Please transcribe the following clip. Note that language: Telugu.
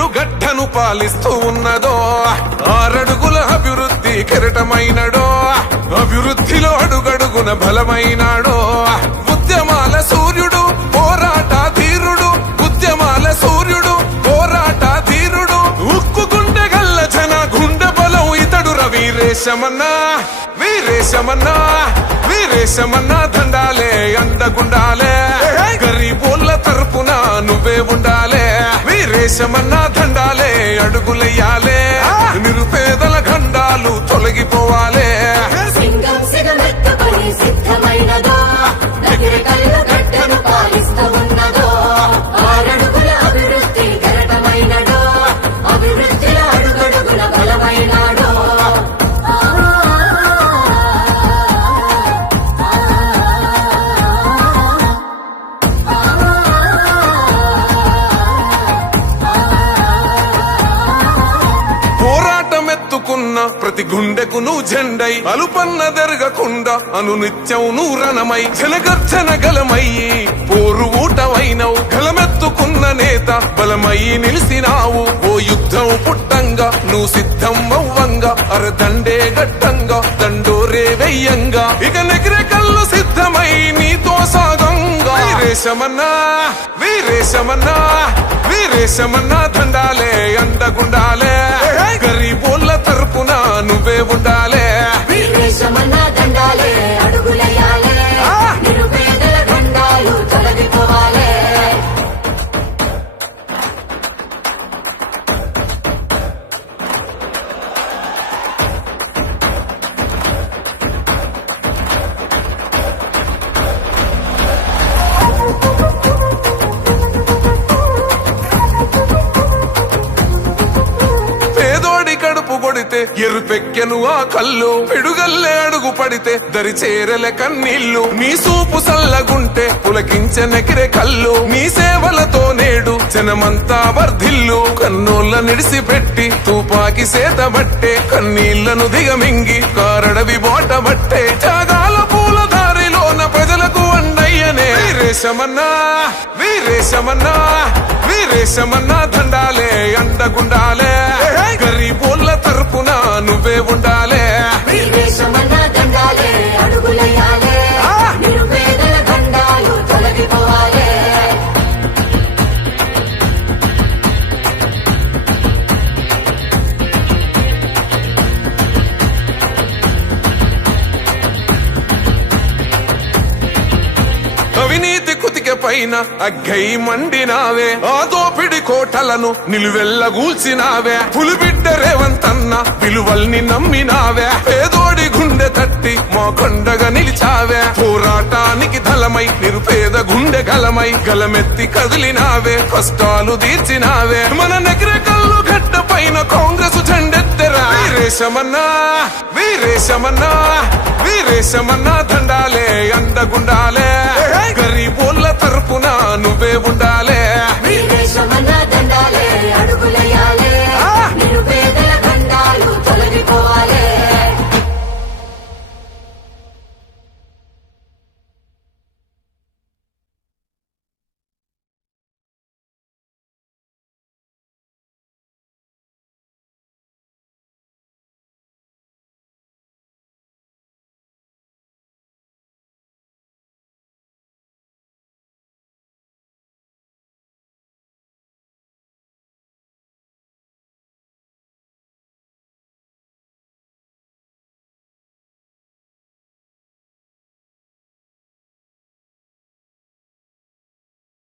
కళ్ళు గడ్డను పాలిస్తూ ఉన్నదో, 6 అడుగుల అభివృద్ధి కెరటమైనడో, అభివృద్ధిలో అడుగడుగున బలమైనాడో. ఉద్యమాల సూర్యుడు పోరాట ధీరుడు, ఉద్యమాల సూర్యుడు పోరాట ధీరుడు, ఉక్కు గుండె గల్ల జన గుండె బలం ఇతడు వీరేశమన్నా, వీరేశమన్నా, వీరేశమన్నా దండాలే అండగుండాలే, గరీబోళ్ళ తరపున నువ్వే ఉండాలే. వీరేశమన్నా దండాలే అడుగులెయ్యాలే, నిరుపేదల గండాలు తొలగిపోవాలే. సింగం సిగమెత్తుకొని సిద్ధమైనదో, దగ్గర కళ్ళు గడ్డను పాలిస్తూ ఉన్నదో, 6 అడుగుల అభివృద్ధి కెరటమైనడో, అభివృద్ధిలో అడుగడుగున బలమైనాడో. ప్రతి గుండెకు నువ్వు జెండై, అలుపన్న దెరగకుండా అనునిత్యం నువ్వు రణమై, జనగర్జన గలమయ్యి పోరు ఊటమైనవు. గలమెత్తుకున్న నేత బలమయ్యి నిలిసినావు. ఓ యుద్ధం పుట్టంగా నువ్వు సిద్ధం అవ్వంగా, అరదండే గట్టంగా దండోరే వెయ్యంగా, ఇక నెగిరే కళ్ళు సిద్ధమై నీతో సాగంగా. వీరేశమన్నా, వీరేశమన్నా, వీరేశమన్నా దండాలే అండగుండాలే, గరీబోళ్ళ తరపున నువ్వే ఉండాలే. వీరేశమన్నా దండాలే అడుగులెయ్యాలే, నిరుపేదల గండాలు తొలగిపోవాలే. కొడితే ఎరుపెక్కెను ఆ కళ్ళు, పిడుగల్లే అడుగు పడితే దరి చేరలే కన్నీళ్లు. నీ సూపు సల్లగుంటే పులకించె నెకిరే కళ్ళు, నీ సేవలతో నేడు జనమంతా వర్ధిల్లు. కన్నోళ్ళ నిడిసిపెట్టి తుపాకి సేతబట్టే, కన్నీళ్లను దిగమింగి కారడవి బోటబట్టే, త్యాగాల పూల దారిలోన ప్రజలకు అండయ్యనే. వీరేశమన్నా, వీరేశమన్నా, వీరేశమన్నా దండాలే అండగుండాలే, గరీబోళ్ళ తరపున నువ్వే ఉండాలే. వీరేశమన్నా దండాలే అడుగులెయ్యాలే, నిరుపేదల గండాలు తొలగిపోవాలే. అవినీతి కుతిక పైన అగ్గై మండినావే, ఆ దోపిడి కోటలను నిలువెల్లగూల్చినావే. పులిబిడ్డ రేవంతన్న విలువల్ని నమ్మినావే, పేదోడి గుండె తట్టి మా కొండగా నిలిచావే. పోరాటానికి దళమై నిరుపేద గుండె గలమై గలమెత్తి కదిలినావే, కష్టాలు తీర్చినావే. మన నెగిరే కళ్ళు గడ్డ పైన కాంగ్రెస్ జెండెత్తెరా. వీరేశమన్నా, వీరేశమన్నా, వీరేశమన్నా దండాలే అండగుండాలే, గరీబోళ్ళ తరపున నువ్వే ఉండాలే. వీరేశమన్నా